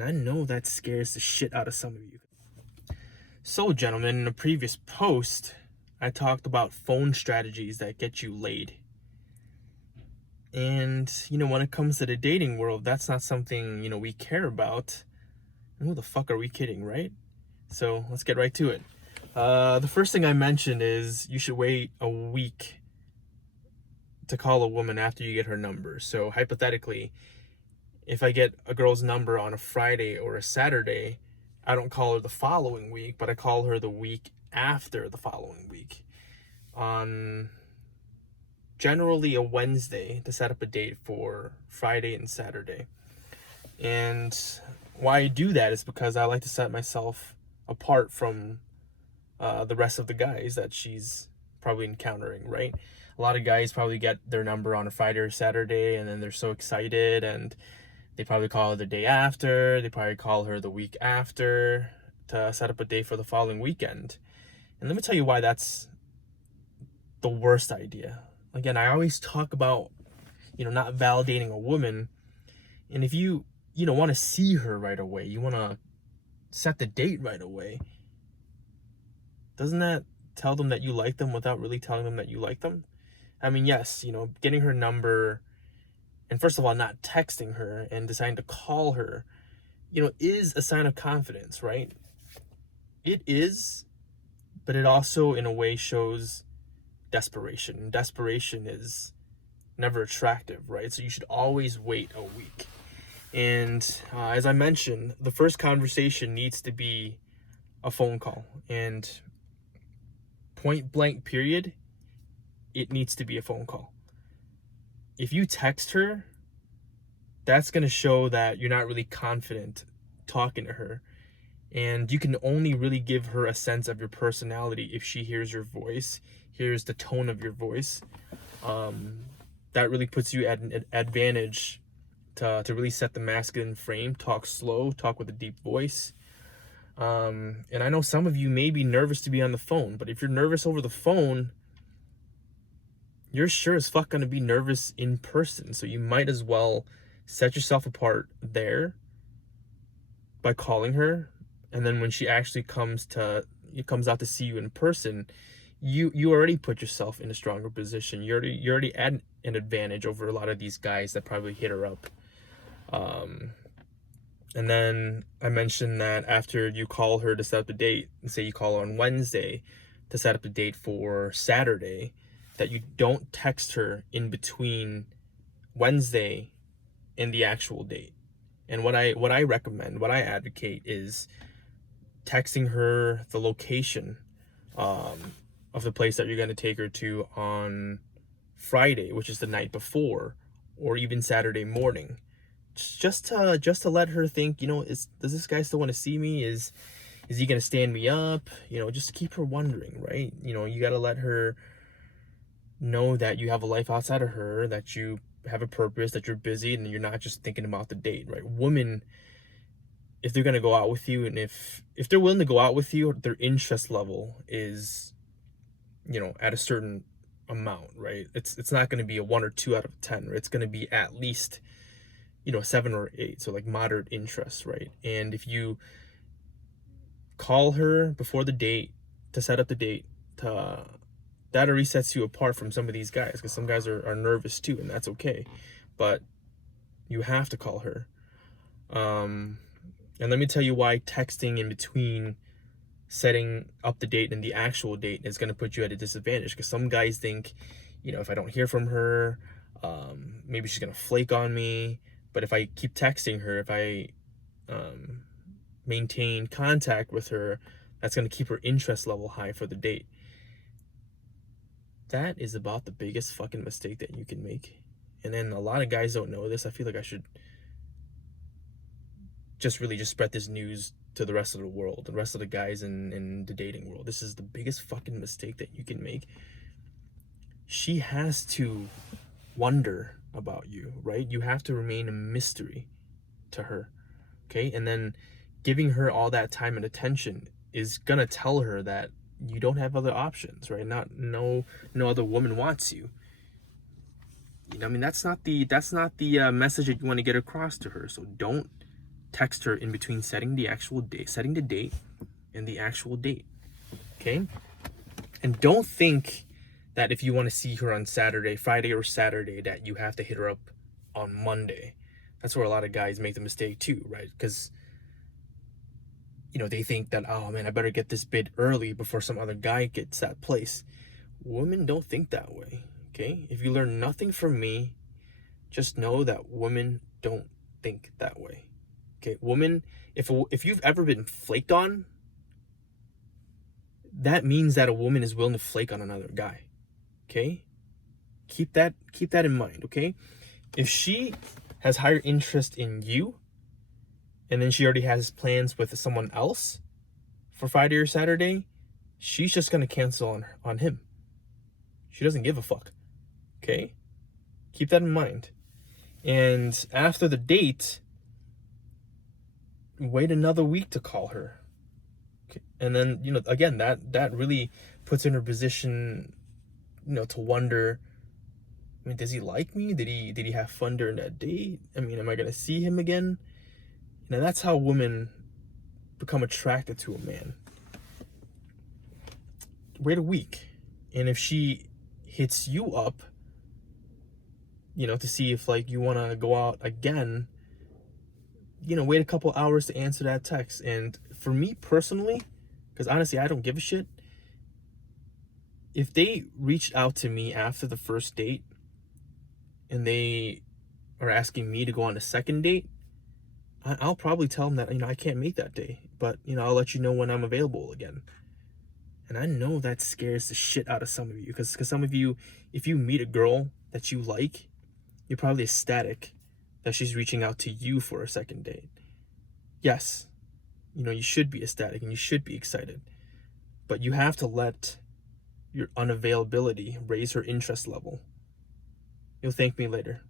And I know that scares the shit out of some of you. So, gentlemen, in a previous post, I talked about phone strategies that get you laid. And, when it comes to the dating world, that's not something, we care about. And who the fuck are we kidding, right? So, let's get right to it. The first thing I mentioned is you should wait a week to call a woman after you get her number. So, hypothetically, if I get a girl's number on a Friday or a Saturday, I don't call her the following week, but I call her the week after the following week. On generally a Wednesday to set up a date for Friday and Saturday. And why I do that is because I like to set myself apart from the rest of the guys that she's probably encountering, right? A lot of guys probably get their number on a Friday or Saturday, and then they're so excited, and they probably call her the day after. They probably call her the week after to set up a date for the following weekend. And let me tell you why that's the worst idea. Again, I always talk about, not validating a woman. And if you want to see her right away, you want to set the date right away, doesn't that tell them that you like them without really telling them that you like them? I mean, yes, getting her number and first of all, not texting her and deciding to call her, is a sign of confidence, right? It is, but it also in a way shows desperation. Desperation is never attractive, right? So you should always wait a week. And as I mentioned, the first conversation needs to be a phone call. And point blank period, it needs to be a phone call. If you text her, that's going to show that you're not really confident talking to her. And you can only really give her a sense of your personality if she hears your voice, hears the tone of your voice. That really puts you at an advantage to really set the masculine frame. Talk slow, talk with a deep voice. And I know some of you may be nervous to be on the phone, but if you're nervous over the phone, you're sure as fuck going to be nervous in person. So you might as well set yourself apart there by calling her. And then when she actually comes out to see you in person, you already put yourself in a stronger position. You're already at an advantage over a lot of these guys that probably hit her up. And then I mentioned that after you call her to set up the date, say you call her on Wednesday to set up the date for Saturday, that you don't text her in between Wednesday and the actual date. And what I recommend, what I advocate is texting her the location of the place that you're going to take her to on Friday, which is the night before, or even Saturday morning, just to let her think, does this guy still want to see me? Is he going to stand me up? Just to keep her wondering, right? You got to let her know that you have a life outside of her, that you have a purpose, that you're busy, and you're not just thinking about the date, right? Women, if they're going to go out with you, and if they're willing to go out with you, their interest level is, at a certain amount, right? It's not going to be a 1 or 2 out of 10, right? It's going to be at least, 7 or 8. So like moderate interest, right? And if you call her before the date to set up the date, that already sets you apart from some of these guys, because some guys are nervous too, and that's okay. But you have to call her. And let me tell you why texting in between setting up the date and the actual date is going to put you at a disadvantage. Because some guys think, if I don't hear from her, maybe she's going to flake on me. But if I keep texting her, if I maintain contact with her, that's going to keep her interest level high for the date. That is about the biggest fucking mistake that you can make. And then a lot of guys don't know this. I feel like I should just spread this news to the rest of the world, the rest of the guys in the dating world. This is the biggest fucking mistake that you can make. She has to wonder about you, right? You have to remain a mystery to her, okay? And then giving her all that time and attention is gonna tell her that you don't have other options, right? No other woman wants you. That's not the message that you want to get across to her. So don't text her in between setting the date and the actual date. Okay? And don't think that if you want to see her on Friday or Saturday, that you have to hit her up on Monday. That's where a lot of guys make the mistake too, right? Because, they think that, oh man, I better get this bid early before some other guy gets that place. Women don't think that way, okay? If you learn nothing from me, just know that women don't think that way, okay? Women, if you've ever been flaked on, that means that a woman is willing to flake on another guy, okay? Keep that in mind, okay? If she has higher interest in you, and then she already has plans with someone else for Friday or Saturday, she's just gonna cancel on him. She doesn't give a fuck, okay? Keep that in mind. And after the date, wait another week to call her. Okay? And then, again, that really puts her in her position, to wonder, I mean, does he like me? Did he have fun during that date? I mean, am I gonna see him again? Now that's how women become attracted to a man. Wait a week, and if she hits you up, to see if you want to go out again, wait a couple hours to answer that text. And for me personally, because honestly I don't give a shit, if they reached out to me after the first date and they are asking me to go on a second date, I'll probably tell them that, I can't make that day, but, I'll let you know when I'm available again. And I know that scares the shit out of some of you, because some of you, if you meet a girl that you like, you're probably ecstatic that she's reaching out to you for a second date. Yes, you should be ecstatic and you should be excited, but you have to let your unavailability raise her interest level. You'll thank me later.